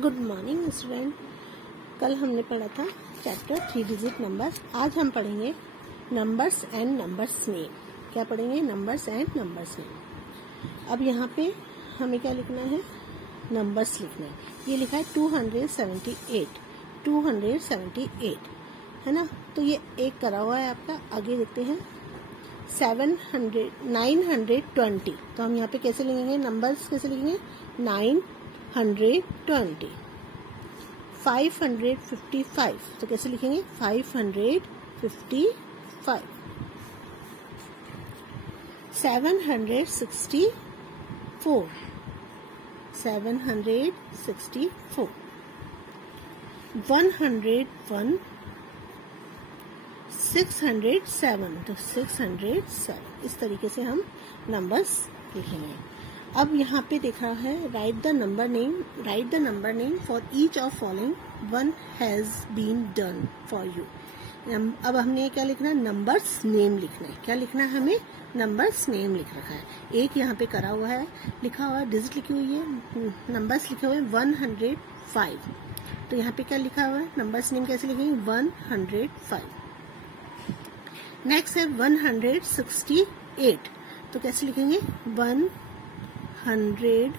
Good morning student. कल हमने पढ़ा था चैप्टर 3 डिजिट नंबर्स। आज हम पढ़ेंगे नंबर्स एंड नंबर्स नेम। क्या पढ़ेंगे? Numbers and numbers name. अब यहाँ पे हमें क्या लिखना है? नंबर्स लिखना है। ये लिखा है 278 है ना। तो ये एक करा हुआ है आपका। आगे देखते हैं 920। तो हम यहाँ पे कैसे लिखेंगे? नंबर्स कैसे लिखेंगे? 920। 555 तो कैसे लिखेंगे? 555। 764 764। 101 607 तो 607। इस तरीके से हम नंबर्स लिखेंगे। अब यहाँ पे देखा है write the number name for each of following one has been done for you. अब हमने क्या लिखना है? नंबर्स नेम लिखना है। क्या लिखना है हमें? नंबर्स नेम लिख रखा है। एक यहाँ पे करा हुआ है, लिखा हुआ है, डिजिट लिखी हुई है, नंबर्स लिखे हुए हैं 105। तो यहाँ पे क्या लिखा हुआ है? नंबर्स नेम कैसे लिखेंगे? 105। नेक्स्ट है 168 तो कैसे लिखेंगे? 168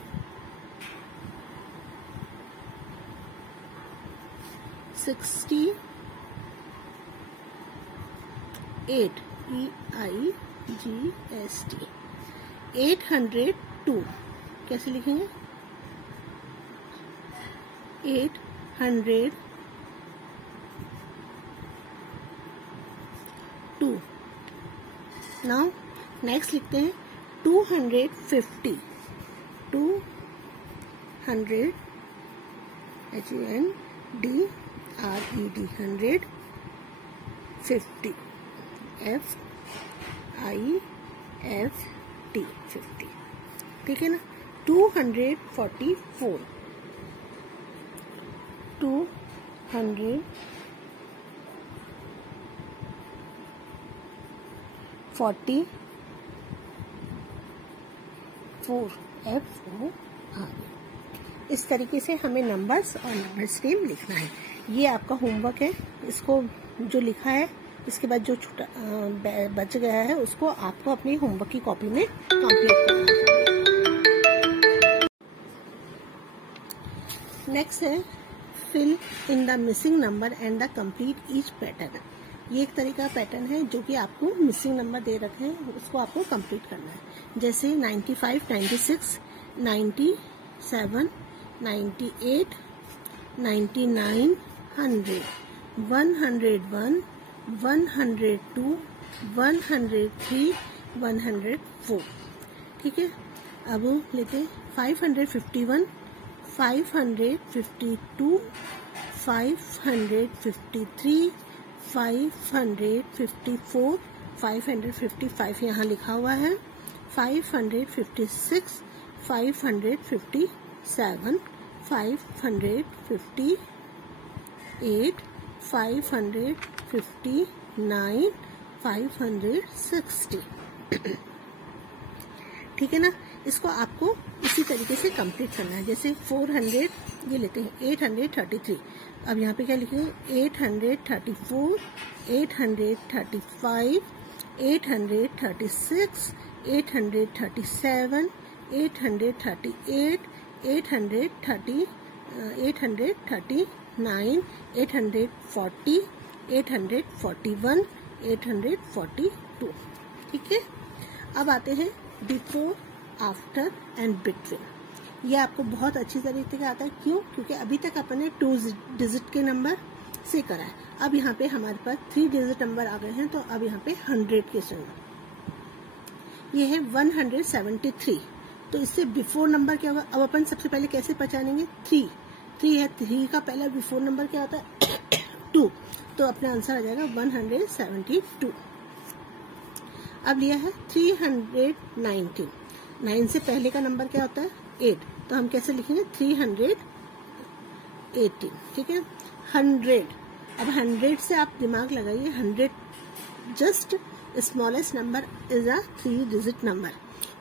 EIGST। 802 कैसे लिखेंगे? 802। नाउ नेक्स्ट लिखते हैं 250 HUNDRED 150 FIFT 50। ठीक है ना। 244 244 FOR। इस तरीके से हमें नंबर्स और नंबर्स नेम लिखना है। ये आपका होमवर्क है। इसको जो लिखा है इसके बाद जो छूटा बच गया है उसको आपको अपनी होमवर्क की कॉपी में कंप्लीट करना है। नेक्स्ट है fill in the missing number and the complete each pattern. ये एक तरीका पैटर्न है जो कि आपको मिसिंग नंबर दे रखे हैं, उसको आपको कंप्लीट करना है। जैसे 95, 96, 97, 98, 99, 100, 101, 102, 103, 104। ठीक है। अब लेते हैं 551, 552, 553, 554, 555 यहाँ लिखा हुआ है, 556, 557, 558, 559, 560। ठीक है ना। इसको आपको इसी तरीके से कंप्लीट करना है। जैसे 400 ये लेते हैं 833। अब यहाँ पे क्या लिखेंगे? 834, 835, 836, 837, 838, 839, 840, 841, 842। ठीक है। अब आते हैं बिफोर, आफ्टर एंड बिटवीन। ये आपको बहुत अच्छी तरीके से आता है। क्यों? क्योंकि अभी तक अपने 2 डिजिट के नंबर से करा है। अब यहाँ पे हमारे पास 3 डिजिट नंबर आ गए हैं, तो अब यहाँ पे 100 के नंबर ये है 173। तो इससे बिफोर नंबर क्या होगा? अब अपन सबसे पहले कैसे पहचानेंगे? 3 है, 3 का पहला बिफोर नंबर क्या होता है? 2। तो अपना आंसर आ जाएगा 172। अब लिया है 319। 9 से पहले का नंबर क्या होता है? 8। तो हम कैसे लिखेंगे? 318। ठीक है। 100। अब 100 से आप दिमाग लगाइए। 100 just smallest number is a 3 digit number.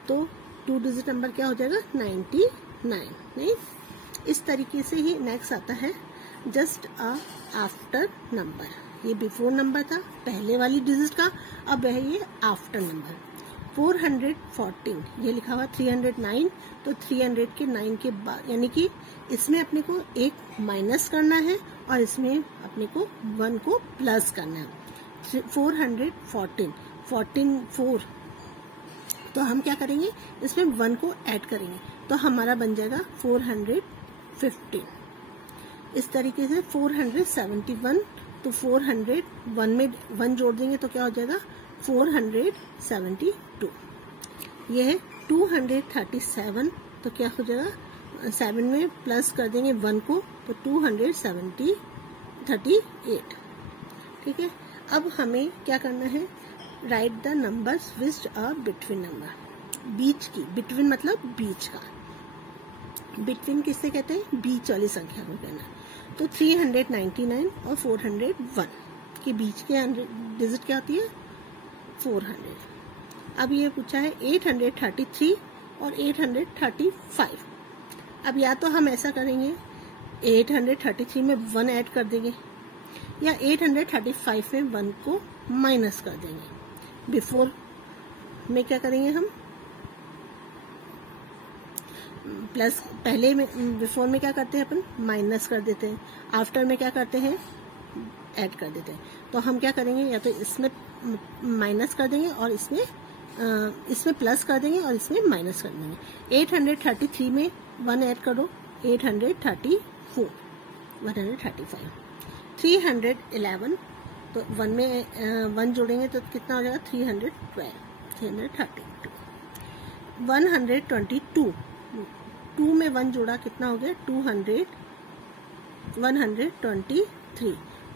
तो 2 डिजिट नंबर क्या हो जाएगा? 99। नहीं, इस तरीके से ही नेक्स्ट आता है जस्ट अ आफ्टर नंबर। ये बिफोर नंबर था पहले वाली डिजिट का, अब है ये आफ्टर नंबर। 414 ये लिखा हुआ 309, तो 300 के 9 के बाद यानी कि इसमें अपने को एक माइनस करना है और इसमें अपने को 1 को प्लस करना है। 414 4 तो हम क्या करेंगे, इसमें 1 को ऐड करेंगे तो हमारा बन जाएगा 415। इस तरीके से 471, तो 401 में 1 जोड़ देंगे तो क्या हो जाएगा 472। ये है 237, तो क्या हो जाएगा 7 में प्लस कर देंगे 1 को तो 238। ठीक है, अब हमें क्या करना है, write the numbers which are between number. बीच की, बिटवीन मतलब बीच का, बिटवीन किससे कहते हैं, बीच वाली संख्या को कहना। तो 399 और 401 के बीच के डिजिट क्या होती है 400। अब ये पूछा है 833 और 835। अब या तो हम ऐसा करेंगे 833 में 1 ऐड कर देंगे या 835 में 1 को माइनस कर देंगे। बिफोर में क्या करेंगे हम, प्लस पहले में, बिफोर में क्या करते हैं अपन माइनस कर देते हैं, आफ्टर में क्या करते हैं ऐड कर देते हैं। तो हम क्या करेंगे, या तो इसमें माइनस कर देंगे और इसमें प्लस कर देंगे और इसमें माइनस कर देंगे। 833 में 1 ऐड करो 834, 135। 311 तो 1 में 1 जोड़ेंगे तो कितना हो जाएगा 312, 332। 122 2 में 1 जोड़ा कितना हो गया 123,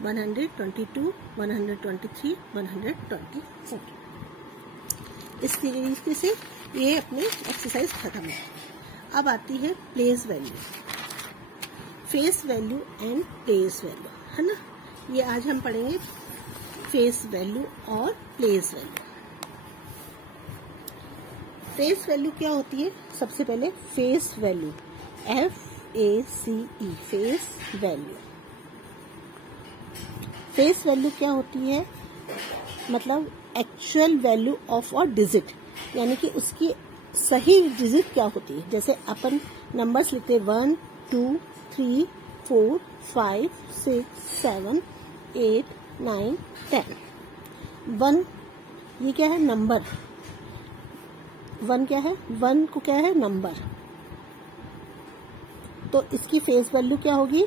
122, 123, 124। इस तरीके से ये अपने एक्सरसाइज खत्म है। अब आती है place value, face value and place value, है ना। ये आज हम पढ़ेंगे फेस वैल्यू और प्लेस वैल्यू। फेस वैल्यू क्या होती है, सबसे पहले face value FACE, face value. Face value क्या होती है, मतलब actual value of a digit, यानी कि उसकी सही डिजिट क्या होती है। जैसे अपन नंबर्स लिखते 1 2 3 4 5 6 7 8 9 10। 1 ये क्या है नंबर, 1 क्या है, 1 को क्या है नंबर, तो इसकी फेस वैल्यू क्या होगी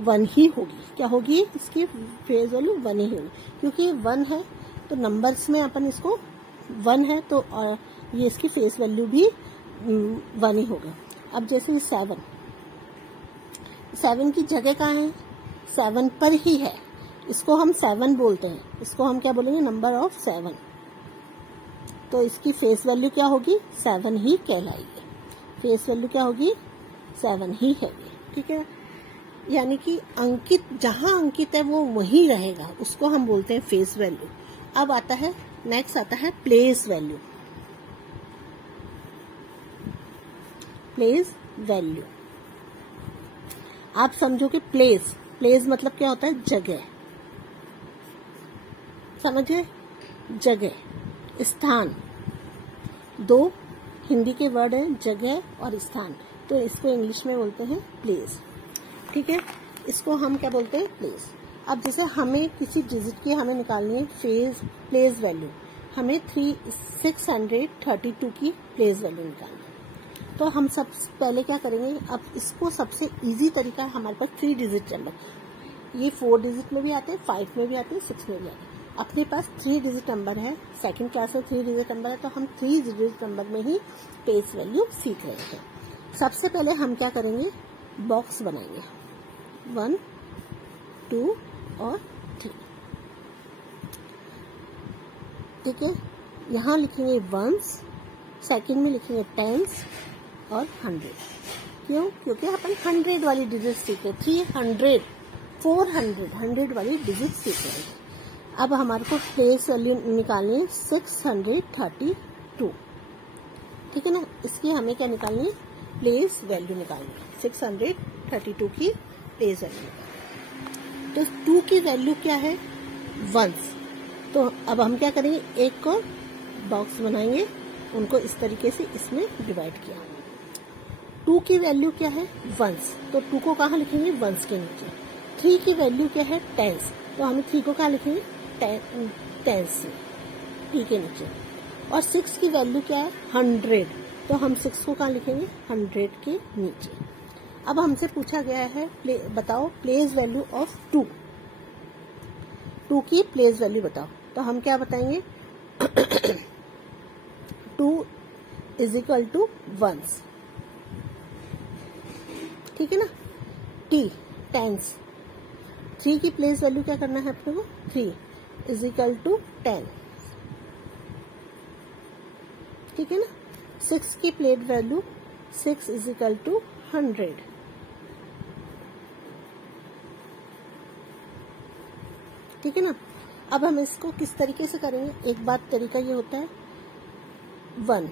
1 ही होगी। क्या होगी, इसकी फेस वैल्यू 1 ही होगी, क्योंकि 1 है तो नंबर्स में अपन इसको 1 है तो ये इसकी फेस वैल्यू भी 1 ही होगा। अब जैसे 7 की जगह कहाँ है, 7 पर ही है, इसको हम 7 बोलते हैं, इसको हम क्या बोलेंगे नंबर ऑफ 7, तो इसकी फेस वैल्यू क्या होगी 7 ही कहलाएगी। फेस वैल्यू क्या होगी 7 ही है, ठीक है। यानी कि अंकित, जहां अंकित है वो वहीं रहेगा, उसको हम बोलते हैं फेस वैल्यू। अब आता है नेक्स्ट आता है प्लेस वैल्यू। प्लेस वैल्यू आप समझो कि प्लेस, प्लेस मतलब क्या होता है जगह, समझे, जगह, स्थान। 2 हिंदी के वर्ड है जगह और स्थान, तो इसको इंग्लिश में बोलते हैं प्लेस, ठीक है। इसको हम क्या बोलते हैं प्लेस। अब जैसे हमें किसी डिजिट की हमें निकालनी है प्लेस वैल्यू, हमें 632 की प्लेस वैल्यू निकालनी है, तो हम सब पहले क्या करेंगे, अब इसको सबसे इजी तरीका है हमारे पास 3 डिजिट नंबर, ये 4 डिजिट में भी आते हैं, 5 में भी आते हैं, 6 में भी आते हैं। अपने पास 3 डिजिट नंबर है, सेकंड क्लास में 3 डिजिट नंबर है, तो हम 3 डिजिट नंबर में ही प्लेस वैल्यू सीख रहे हैं। सबसे पहले हम क्या करेंगे, बॉक्स बनाएंगे 1 2 और 3, ठीक है। यहाँ लिखेंगे 1s, सेकंड में लिखेंगे 10s और 100। क्यों, क्योंकि अपन 100 वाली डिजिट सीख रहे, 300 400 100 वाली डिजिट सीख रहे हैं। अब हमारे को प्लेस वैल्यू निकालनी है 632, ठीक है ना। इसकी हमें क्या निकालनी है, प्लेस वैल्यू निकालनी है 632। 32 की प्लेस वैल्यू। तो 2 की वैल्यू क्या है? 1। तो अब हम क्या करेंगे, एक को बॉक्स बनाएंगे, उनको इस तरीके से इसमें डिवाइड किया। 2 की वैल्यू क्या है? 1। तो 2 को कहाँ लिखेंगे? 1 के नीचे। 3 की वैल्यू क्या है? 10। तो हम 3 को कहाँ लिखेंगे? 10 में, t के नीचे। और 6 की वैल्यू क्या है? 100। तो हम 6 को कहाँ लिखेंगे? 100 के नीचे। अब हमसे पूछा गया है बताओ प्लेस वैल्यू ऑफ 2। 2 की प्लेस वैल्यू बताओ। तो हम क्या बताएंगे? 2 इज इक्वल टू 1, ठीक है ना। t 10। 3 की प्लेस वैल्यू क्या करना है अपने को? 3 इज इक्वल टू 10, ठीक है ना। 6 की place value 6 is equal to 100, ठीक है ना। अब हम इसको किस तरीके से करेंगे? एक बात तरीका ये होता है 1,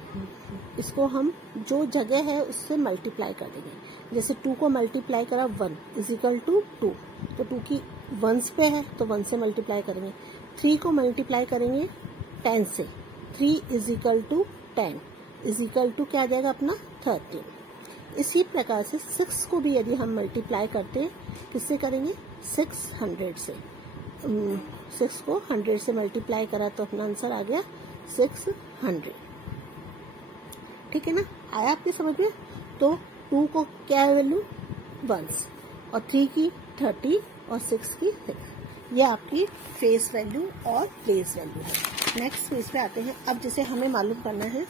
इसको हम जो जगह है उससे मल्टीप्लाई कर देंगे। जैसे 2 को मल्टीप्लाई करा 1 इज इक्वल टू 2, तो 2 की 1 पे है तो 1 से मल्टीप्लाई करेंगे। 3 को मल्टीप्लाई करेंगे 10 से, 3 is equal to 10 is equal to क्या आ जाएगा अपना? 13। इसी प्रकार से 6 को भी यदि हम मल्टीप्लाई करते हैं, किससे करेंगे? 600 से। 6 को 100 से मल्टीप्लाई करा तो अपना आंसर आ गया 600, ठीक है ना। आया आपकी समझ में? तो 2 को क्या है वैल्यू? 1, और 3 की 30 और 6 की 6। ये आपकी फेस वैल्यू और प्लेस वैल्यू है। नेक्स्ट पेज पे आते हैं। अब जैसे हमें मालूम करना है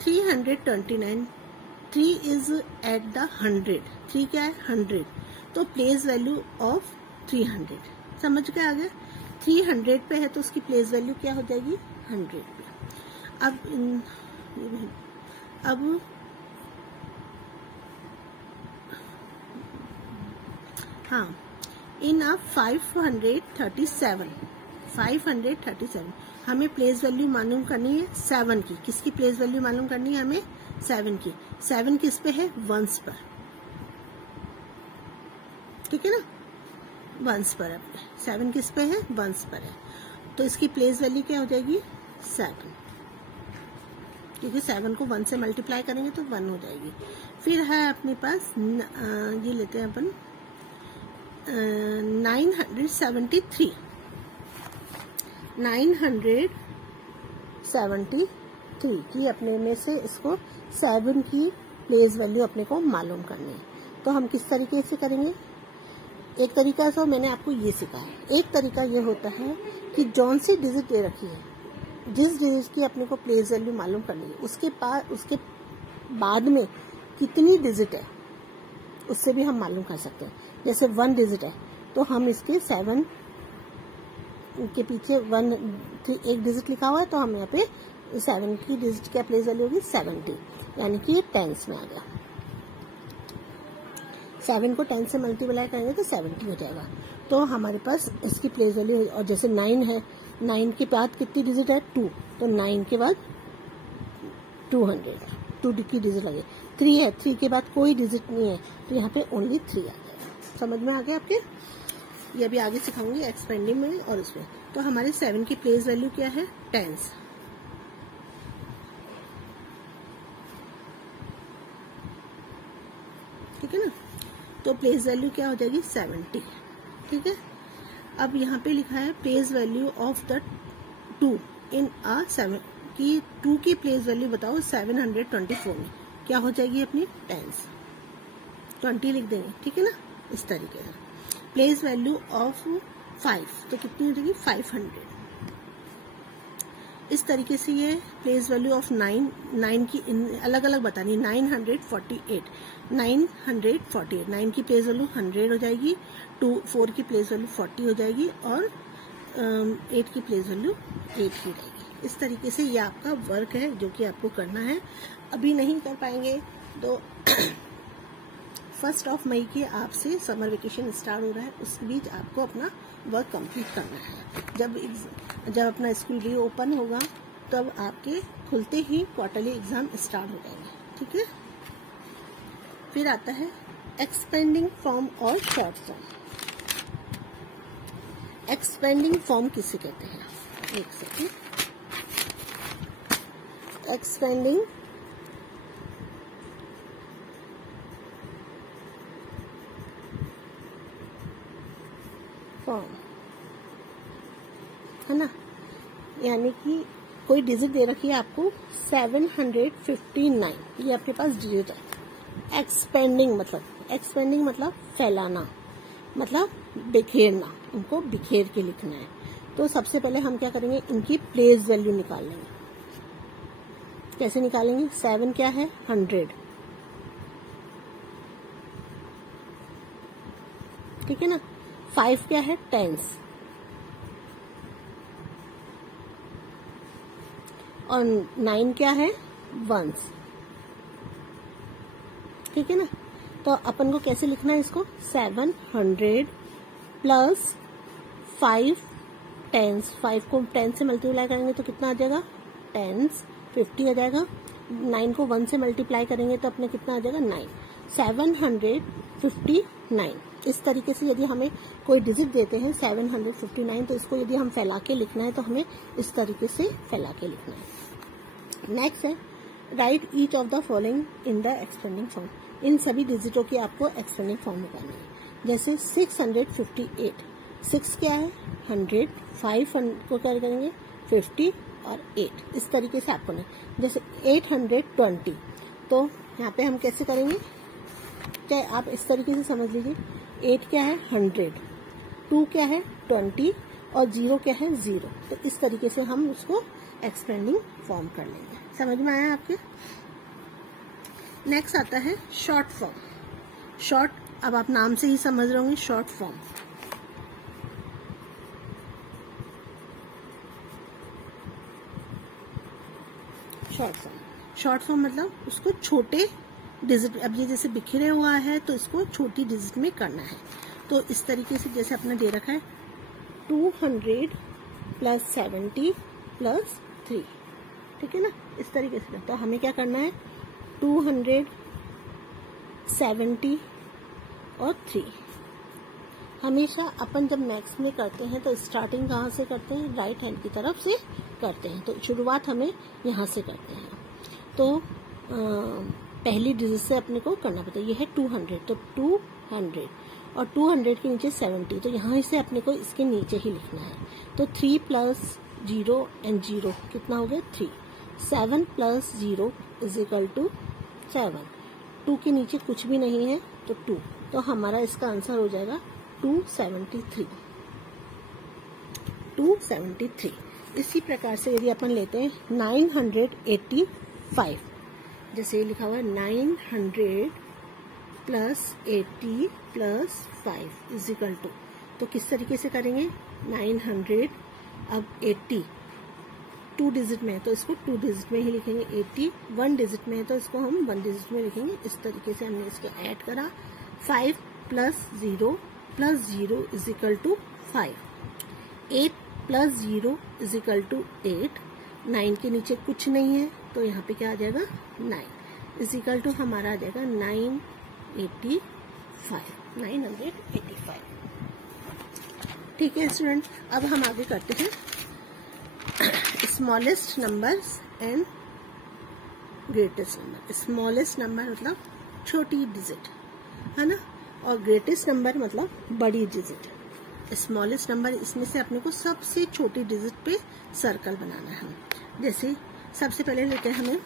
329, 3 इज एट द 100। 3 क्या है? 100। तो प्लेस वैल्यू ऑफ 300 समझ के आ गया। 300 पे है तो उसकी प्लेस वैल्यू क्या हो जाएगी? 100 पे। अब हाँ, इन अ 537 हमें प्लेस वैल्यू मालूम करनी है 7 की। किसकी प्लेस वैल्यू मालूम करनी है हमें? 7 की। 7 किस पे है? 1s पर, ठीक है ना। 1s पर है। 7 किस पे है? 1s पर है। तो इसकी प्लेस वैल्यू क्या हो जाएगी? 7, क्योंकि 7 को 1 से मल्टीप्लाई करेंगे तो 1 हो जाएगी। फिर है अपने पास ये लेते हैं अपन 973। 973 की अपने में से इसको 7 की प्लेस वैल्यू अपने को मालूम करनी है। तो हम किस तरीके से करेंगे? एक तरीका तो मैंने आपको ये सिखाया। एक तरीका ये होता है कि जौन सी डिजिट दे रखी है, जिस डिजिट की अपने को प्लेस वैल्यू मालूम करनी है, उसके बाद में कितनी डिजिट है उससे भी हम मालूम कर सकते हैं। जैसे 1 डिजिट है तो हम इसके 7 के पीछे 1 एक डिजिट लिखा हुआ है, तो हम यहाँ पे 7 की डिजिट क्या प्लेस वैल्यू होगी? 70, यानी कि ये 10s में आ गया। 7 को 10 से मल्टीप्लाई करेंगे तो 70 हो जाएगा। तो हमारे पास इसकी प्लेस वैल्यू, और जैसे 9 है, 9 के बाद कितनी डिजिट है? 2, तो 9 के बाद 200, 2 की डिजिट लगे। 3 है, 3 के बाद कोई डिजिट नहीं है, तो यहाँ पे ओनली 3 आ जाएगा। समझ में आ गया आपके? ये अभी आगे सिखाऊंगी एक्सपेंडिंग में और उसमें। तो हमारे 7 की प्लेस वैल्यू क्या है? 10s। ठीक है ना। तो प्लेस वैल्यू क्या हो जाएगी? 70, ठीक है। अब यहाँ पे लिखा है प्लेस वैल्यू ऑफ द 2 इन अ 7 की 2 की प्लेस वैल्यू बताओ 724 में। क्या हो जाएगी अपनी? 10s। 20 लिख देंगे, ठीक है ना, इस तरीके से। प्लेस वैल्यू ऑफ 5 तो कितनी हो जाएगी? 500। इस तरीके से ये प्लेस वैल्यू ऑफ 9 की अलग अलग बतानी। 948 9 की प्लेस वैल्यू 100 हो जाएगी, 4 की प्लेस वैल्यू 40 हो जाएगी, और 8 की प्लेस वैल्यू 8 ही रहेगी। इस तरीके से ये आपका वर्क है जो कि आपको करना है। अभी नहीं कर पाएंगे तो 1 मई के आपसे समर वेकेशन स्टार्ट हो रहा है, उस बीच आपको अपना वर्क कंप्लीट करना है। जब अपना स्कूल री ओपन होगा तब आपके खुलते ही क्वार्टरली एग्जाम स्टार्ट हो जाएंगे। ठीक है। फिर आता है एक्सपेंडिंग फॉर्म और शॉर्ट फॉर्म। एक्सपेंडिंग फॉर्म किसे कहते हैं? एक सेकेंड। एक्सपेंडिंग फॉर्म है ना, यानी कि कोई डिजिट दे रखी है आपको 759, ये आपके पास डिजिट है। एक्सपेंडिंग मतलब फैलाना, मतलब बिखेरना, इनको बिखेर के लिखना है। तो सबसे पहले हम क्या करेंगे, इनकी प्लेस वैल्यू निकाल लेंगे। कैसे निकालेंगे? 7 क्या है? 100, ठीक है ना। 5 क्या है? टेंस, और 9 क्या है? वंस, ठीक है ना। तो अपन को कैसे लिखना है इसको? 700 प्लस 5 टेंस। 5 को 10 से मल्टीप्लाई करेंगे तो कितना आ जाएगा? टेंस, 50 आ जाएगा। 9 को 1 से मल्टीप्लाई करेंगे तो अपने कितना आ जाएगा? 9। 759। इस तरीके से यदि हमें कोई डिजिट देते हैं 759, तो इसको यदि हम फैला के लिखना है तो हमें इस तरीके से फैला के लिखना है। नेक्स्ट है write each of the following in the expanding form. इन सभी डिजिटों की आपको एक्सपेंडिंग फॉर्म निकालनी है। जैसे 658, 6 क्या है? 100, 5 को क्या करेंगे? 50 और 8, इस तरीके से आपको नहीं। जैसे 820, तो यहाँ पे हम कैसे करेंगे? चाहे आप इस तरीके से समझ लीजिए, 8 क्या है? 100, 2 क्या है? 20 और 0 क्या है? 0। तो इस तरीके से हम उसको एक्सपेंडिंग फॉर्म कर लेंगे। समझ में आया आपके? नेक्स्ट आता है शॉर्ट फॉर्म। शॉर्ट, अब आप नाम से ही समझ रहे होंगे, शॉर्ट फॉर्म। शॉर्ट फॉर्म मतलब उसको छोटे डिजिट, अब ये जैसे बिखरे हुआ है तो इसको छोटी डिजिट में करना है। तो इस तरीके से जैसे अपने दे रखा है 200 प्लस 70 प्लस 3, ठीक है ना, इस तरीके से। तो हमें क्या करना है? 270 और 3। हमेशा अपन जब मैथ्स में करते हैं तो स्टार्टिंग कहाँ से करते हैं? राइट हैंड की तरफ से करते हैं। तो शुरुआत हमें यहाँ से करते हैं। तो पहली डिजिट से अपने को करना पड़ता है। ये है 200, तो 200 और 200 के नीचे 70, तो यहाँ से अपने को इसके नीचे ही लिखना है। तो 3 प्लस 0 एंड 0 कितना हो गया? 3। 7 प्लस 0 इज इक्वल टू 7। 2 के नीचे कुछ भी नहीं है तो 2, तो हमारा इसका आंसर हो जाएगा 273। 273। इसी प्रकार से यदि अपन लेते हैं 985, जैसे ये लिखा हुआ है 900 plus 80 plus 5 is equal to, तो किस तरीके से करेंगे? 900, अब 80 2 डिजिट में है तो इसको 2 डिजिट में ही लिखेंगे। 80 1 डिजिट में है तो इसको हम 1 डिजिट में लिखेंगे। इस तरीके से हमने इसको ऐड करा। 5 plus 0 is equal to 5। 8 plus 0 is equal to 8। 9 के नीचे कुछ नहीं है तो यहाँ पे क्या आ जाएगा? 9 इज इक्वल टू हमारा आ जाएगा 985। ठीक है स्टूडेंट, अब हम आगे करते हैं smallest numbers and greatest number. Smallest number मतलब छोटी डिजिट है ना, और ग्रेटेस्ट नंबर मतलब बड़ी डिजिट। स्मॉलेस्ट नंबर, इसमें से अपने को सबसे छोटी डिजिट पे सर्कल बनाना है। जैसे सबसे पहले लेते हैं हमें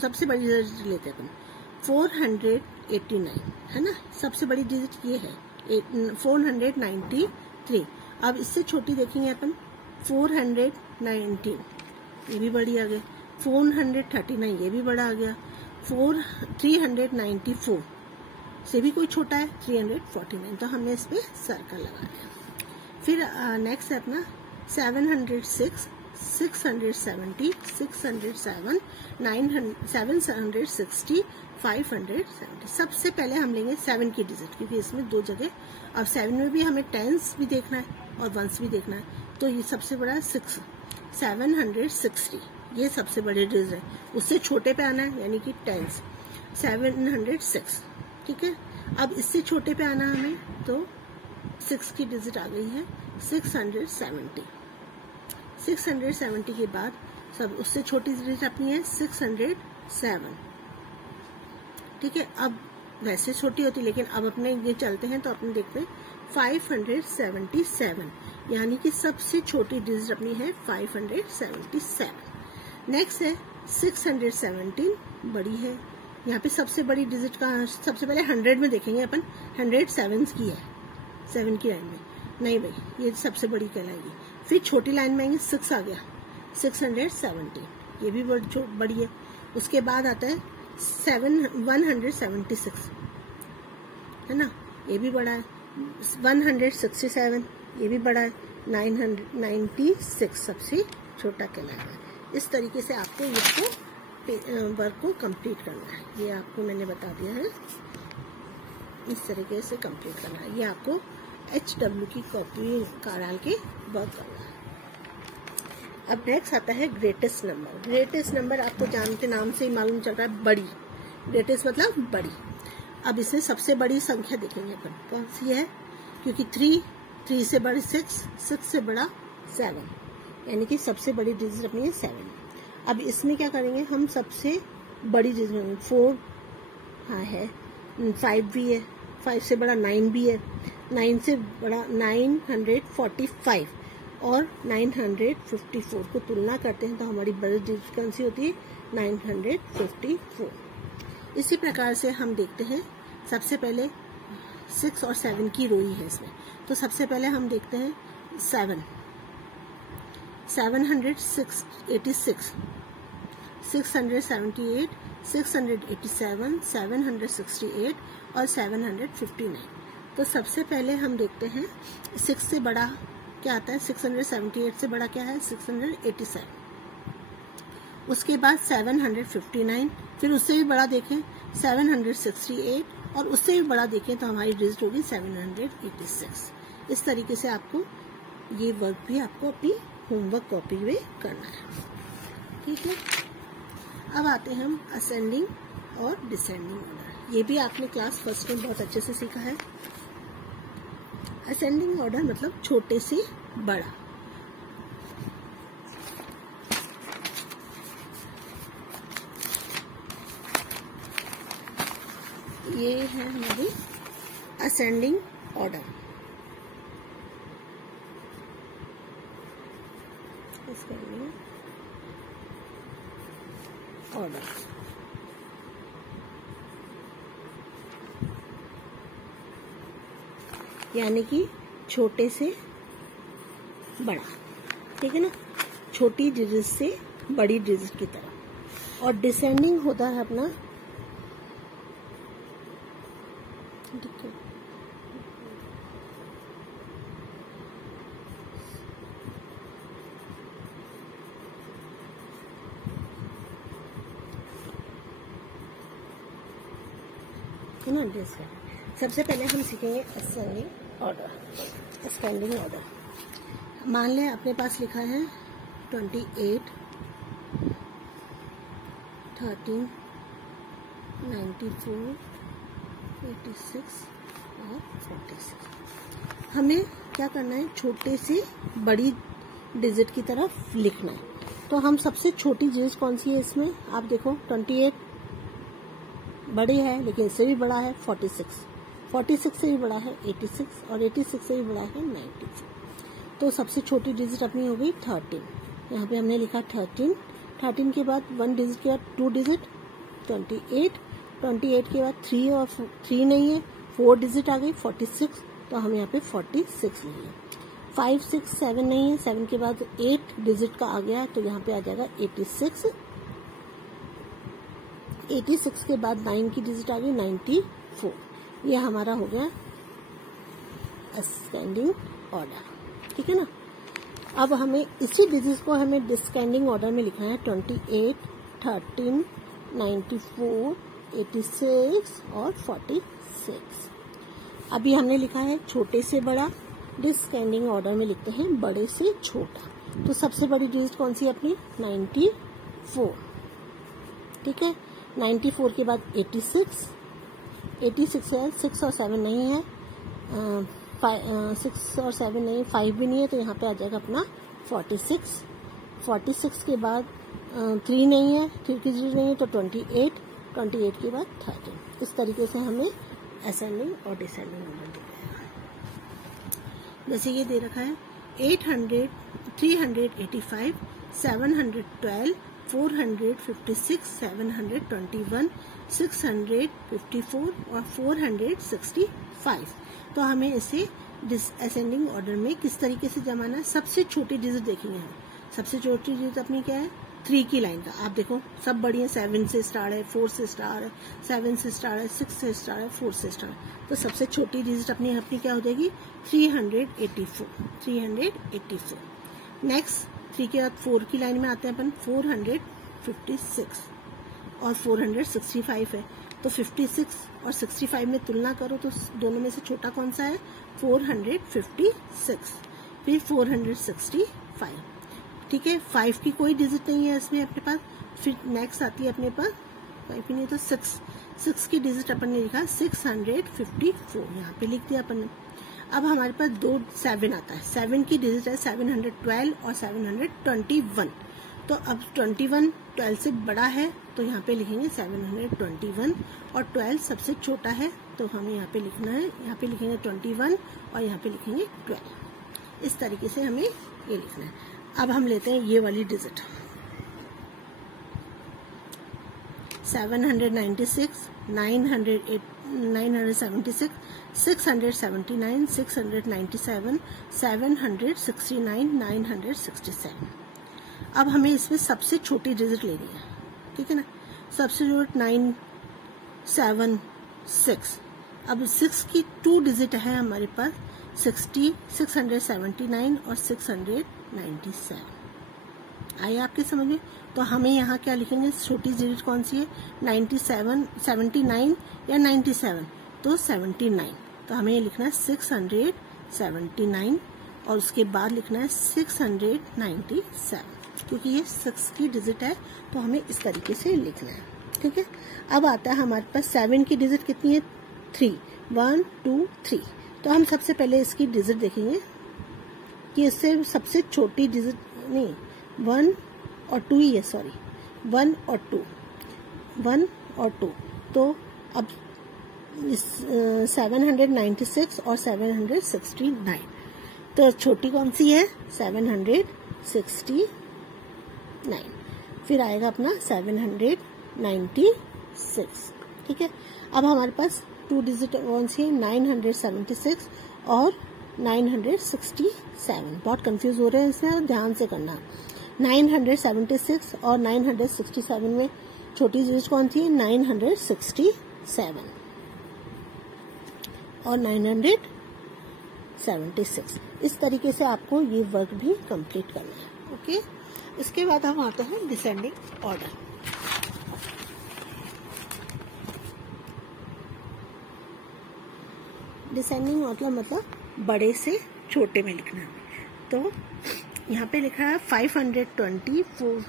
सबसे बड़ी डिजिट लेते हैं अपन 489 है ना, सबसे बड़ी डिजिट ये है 493। अब इससे छोटी देखेंगे अपन 419, ये भी बड़ी आ गई। 439, ये भी बड़ा आ गया। 394 से भी कोई छोटा है 349, तो हमने इस पे सर्कल लगा दिया। फिर नेक्स्ट है अपना 706, 670, 607, 760, 570। सबसे पहले हम लेंगे 7 की डिजिट, क्योंकि इसमें 2 जगह, अब 7 में भी हमें टेंस भी देखना है और वंस भी देखना है। तो ये सबसे बड़ा 6, 760, ये सबसे बड़े डिजिट है, उससे छोटे पे आना है यानी कि टेंस, 706, ठीक है। अब इससे छोटे पे आना हमें, तो 6 की डिजिट आ गई है 670, 670 के बाद सब उससे छोटी डिजिट अपनी है 607, ठीक है। अब वैसे छोटी होती लेकिन अब अपने ये चलते हैं तो अपने देखते हैं 577, यानी कि सबसे छोटी डिजिट अपनी है 577। नेक्स्ट है 617, बड़ी है, यहाँ पे सबसे बड़ी डिजिट का सबसे पहले 100 में देखेंगे अपन, 100 7 की है, 7 की लाइन में नहीं भाई, ये सबसे बड़ी कहलाएगी। फिर छोटी लाइन में आएंगे 6 आ गया 617, ये भी बड़ी है। उसके बाद आता है 176, है ना, ये भी बड़ा है। 167, ये भी बड़ा है। 996 सबसे छोटा कहलाएगा। इस तरीके से आपको इसको वर्क को कंप्लीट करना है, ये आपको मैंने बता दिया है, इस तरीके से कंप्लीट करना है। ये आपको HW की कॉपी का डाल के वर्क करना है। अब नेक्स्ट आता है ग्रेटेस्ट नंबर। ग्रेटेस्ट नंबर आपको जानते नाम से ही मालूम चल रहा है, बड़ी। ग्रेटेस्ट मतलब बड़ी। अब इसमें सबसे बड़ी संख्या देखेंगे अपन, कौन सी है, क्योंकि 3 से बड़ी 6 से बड़ा 7, यानी कि सबसे बड़ी डिजिट अपनी है 7। अब इसमें क्या करेंगे हम, सबसे बड़ी डिजिट 4 हाँ है, 5 भी है, 5 से बड़ा 9 भी है, 9 से बड़ा 945 और 954 को तुलना करते हैं तो हमारी बड़ी डिजिट कौन सी होती है, 954। इसी प्रकार से हम देखते हैं, सबसे पहले 6 और 7 की रोई है इसमें, तो सबसे पहले हम देखते हैं 7, 786, 678, 687, 768 और 759। तो सबसे पहले हम देखते हैं 6 से बड़ा क्या आता है, 678 से बड़ा क्या है, 687। उसके बाद 759, फिर उससे भी बड़ा देखें 768 और उससे भी बड़ा देखें तो हमारी डिजिट होगी 786। इस तरीके से आपको ये वर्क भी आपको अपनी होमवर्क कॉपी में करना है, ठीक है। अब आते हैं हम असेंडिंग और डिसेंडिंग ऑर्डर। ये भी आपने क्लास फर्स्ट में बहुत अच्छे से सीखा है। असेंडिंग ऑर्डर मतलब छोटे से बड़ा। ये है हमारी असेंडिंग ऑर्डर। असेंडिंग ऑर्डर यानी कि छोटे से बड़ा, ठीक है ना, छोटी डिजिट से बड़ी डिजिट की तरफ। और डिसेंडिंग होता है अपना है ना, सबसे पहले हम सीखेंगे असेंडिंग ऑर्डर। असेंडिंग ऑर्डर, मान लें अपने पास लिखा है 28, 13, 94, 86 और 46। हमें क्या करना है, छोटे से बड़ी डिजिट की तरफ लिखना है। तो हम सबसे छोटी डिजिट कौन सी है इसमें, आप देखो 28 बड़ी है लेकिन इससे भी बड़ा है 46, 46 से भी बड़ा है 86 और 86 से भी बड़ा है 94। तो सबसे छोटी डिजिट अपनी हो गई 13। यहाँ पे हमने लिखा 13, 13 के बाद 1 डिजिट के बाद 2 डिजिट 28, 28 के बाद 3 और 3 नहीं है, 4 डिजिट आ गई 46, तो हम यहाँ पे 46 लिए। 5, 6, 7 नहीं है, 7 के बाद 8 डिजिट का आ गया तो यहाँ पे आ जाएगा 86, 86 के बाद 9 की डिजिट आ गई 94। ये हमारा हो गया असेंडिंग ऑर्डर, ठीक है ना। अब हमें इसी डिजिट को हमें डिसेंडिंग ऑर्डर में लिखना है 28, 13, 94, 86 और 46। अभी हमने लिखा है छोटे से बड़ा, डिसेंडिंग ऑर्डर में लिखते हैं बड़े से छोटा। तो सबसे बड़ी डिजिट कौन सी है अपनी 94, ठीक है। 94 के बाद 86 है, 6 और 7 नहीं है, 6 और 7 नहीं, 5 भी नहीं है, तो यहाँ पे आ जाएगा अपना 46। 46 के बाद 3 नहीं है, 3 की डिजिट नहीं है, तो 28, 28 के बाद 13। इस तरीके से हमें असेंडिंग और डिसेंडिंग नंबर दिया है। जैसे ये दे रखा है 800, 385, 712, 456, 721, 654 और 465। तो हमें इसे असेंडिंग ऑर्डर में किस तरीके से जमाना है। सबसे छोटी डिजिट देखेंगे हम। सबसे छोटी डिजिट अपनी क्या है 3 की लाइन का। आप देखो सब बड़ी है, 7 से स्टार्ट है, 4 से स्टार्ट है, 7 से स्टार्ट है, 6 से स्टार्ट है, 4 से स्टार्ट है। तो सबसे छोटी डिजिट अपनी क्या हो जाएगी 384, 384। नेक्स्ट 3 के बाद 4 की लाइन में आते हैं अपन, 456 और 465 है। तो 56 और 65 में तुलना करो तो दोनों में से छोटा कौन सा है 456, फिर 465, ठीक है। 5 की कोई डिजिट नहीं है इसमें अपने पास। फिर नेक्स्ट आती है अपने पास 5 की नहीं तो 6 की डिजिट अपन ने लिखा 654, यहाँ पे लिख दिया अपन ने। अब हमारे पास 2 7 आता है, 7 की डिजिट है 712 और 721। तो अब 21 12 से बड़ा है तो यहाँ पे लिखेंगे 721 और 12 सबसे छोटा है तो हमें यहाँ पे लिखना है, यहाँ पे लिखेंगे 21 और यहाँ पे लिखेंगे 12। इस तरीके से हमें ये लिखना है। अब हम लेते हैं ये वाली डिजिट 796, 976, 679, 697, 769, 967। अब हमें इसमें सबसे छोटी डिजिट लेनी है, ठीक है ना। सबसे छोटी 976। अब 6 की 2 डिजिट है हमारे पास 60, 679 और 697। आइए आपके समझ में। तो हमें यहाँ क्या लिखेंगे छोटी डिजिट कौन सी है 97, 79 या 97, तो 79। तो हमें ये लिखना है 679 और उसके बाद लिखना है 697, क्योंकि ये 6 की डिजिट है तो हमें इस तरीके से लिखना है, ठीक है। अब आता है हमारे पास 7 की डिजिट कितनी है 3, 1 2 3। तो हम सबसे पहले इसकी डिजिट देखेंगे कि इससे सबसे छोटी डिजिट नहीं 1 और 2 ही है, सॉरी 1 और 2, 1 और 2। तो अब 796 और 769, तो छोटी कौन सी है 769। फिर आएगा अपना 796, ठीक है। अब हमारे पास 2 डिजिट कौन सी है 976 और 967। बहुत कंफ्यूज हो रहे हैं इसमें, ध्यान से करना। 976 और 967 में छोटी डिजिट कौन सी है 967 और 976। इस तरीके से आपको ये वर्क भी कंप्लीट करना है, ओके। इसके बाद हम आते हैं डिसेंडिंग ऑर्डर। डिसेंडिंग ऑर्डर मतलब बड़े से छोटे में लिखना है। तो यहाँ पे लिखा है 524।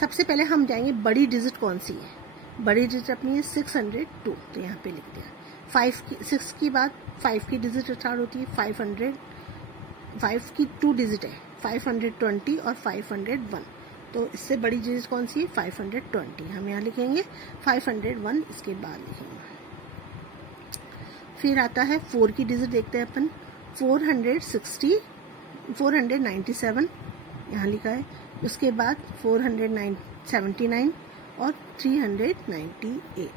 सबसे पहले हम जाएंगे बड़ी डिजिट कौन सी है। बड़ी डिजिट अपनी है 602, तो यहाँ पे लिख दिया। 6 की बाद 5 की डिजिट स्टार्ट होती है 500, 5 की 2 डिजिट है 520 और 501। तो इससे बड़ी डिजिट कौन सी है 520, हम यहाँ लिखेंगे 501, इसके बाद लिखेंगे। फिर आता है 4 की डिजिट, देखते हैं अपन 497 यहाँ लिखा है। उसके बाद 479 और 398।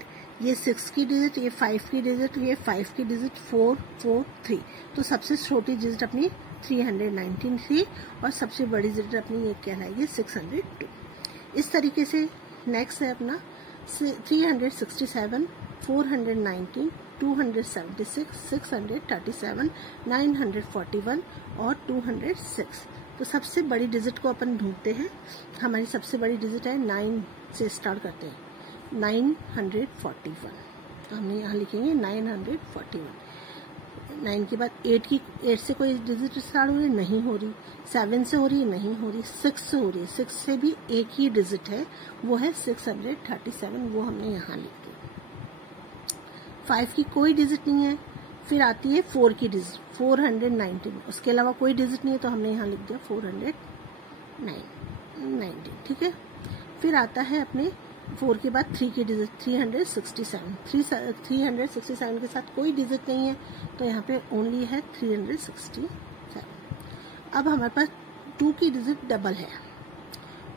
ये 6 की डिजिट, ये 5 की डिजिट, ये 5 की डिजिट 443। तो सबसे छोटी डिजिट अपनी 393 और सबसे बड़ी डिजिट अपनी ये कहलाएगी 602। इस तरीके से नेक्स्ट है अपना 367, 419, 276, 637, 941 और 206। तो सबसे बड़ी डिजिट को अपन ढूंढते हैं। हमारी सबसे बड़ी डिजिट है 9 से स्टार्ट करते हैं 941। तो हम यहाँ लिखेंगे 941। 9 के बाद 8 से कोई डिजिट स्टार्ट हो रही है, नहीं हो रही। 7 से हो रही है, नहीं हो रही। 6 से हो रही है, 6 से भी एक ही डिजिट है, वो है 637, वो हमने यहाँ लिख दिया। 5 की कोई डिजिट नहीं है। फिर आती है 4 की डिजिट 419, उसके अलावा कोई डिजिट नहीं है, तो हमने यहाँ लिख दिया 490, ठीक है। फिर आता है अपने 4 के बाद 3 की डिजिट 367, 367 के साथ कोई डिजिट नहीं है, तो यहाँ पे ओनली है 367। अब हमारे पास 2 की डिजिट डबल है,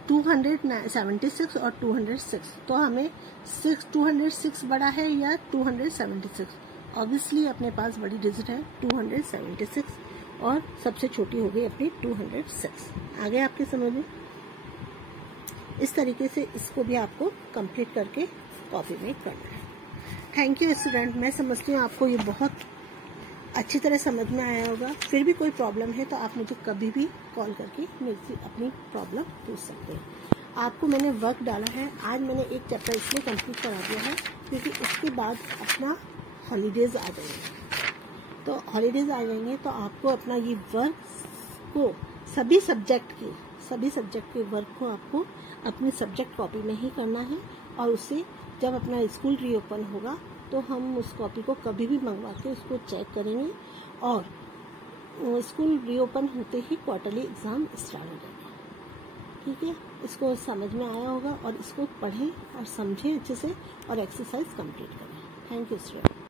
276 और 206, तो हमें 206 बड़ा है या 276? ऑब्वियसली अपने पास बड़ी डिजिट है 276 और सबसे छोटी हो गई अपनी 206। आगे आपके समझ में? इस तरीके से इसको भी आपको कंप्लीट करके कॉपी में करना है। Thank you student. मैं समझती हूँ आपको ये बहुत अच्छी तरह समझ में आया होगा। फिर भी कोई प्रॉब्लम है तो आप मुझे कभी भी कॉल करके मुझसे अपनी प्रॉब्लम पूछ सकते हैं। आपको मैंने वर्क डाला है, आज मैंने एक चैप्टर इसलिए कंप्लीट करा दिया है क्योंकि उसके बाद अपना हॉलीडेज आ जाएंगे। तो हॉलीडेज आ जाएंगे तो आपको अपना ये वर्क को सभी सब्जेक्ट के वर्क को आपको अपनी सब्जेक्ट कॉपी में ही करना है, और उससे जब अपना स्कूल रीओपन होगा तो हम उस कॉपी को कभी भी मंगवा के उसको चेक करेंगे, और स्कूल रीओपन होते ही क्वार्टरली एग्ज़ाम स्टार्ट हो जाएगा। ठीक है, इसको समझ में आया होगा, और इसको पढ़ें और समझें अच्छे से और एक्सरसाइज कंप्लीट करें। Thank you student.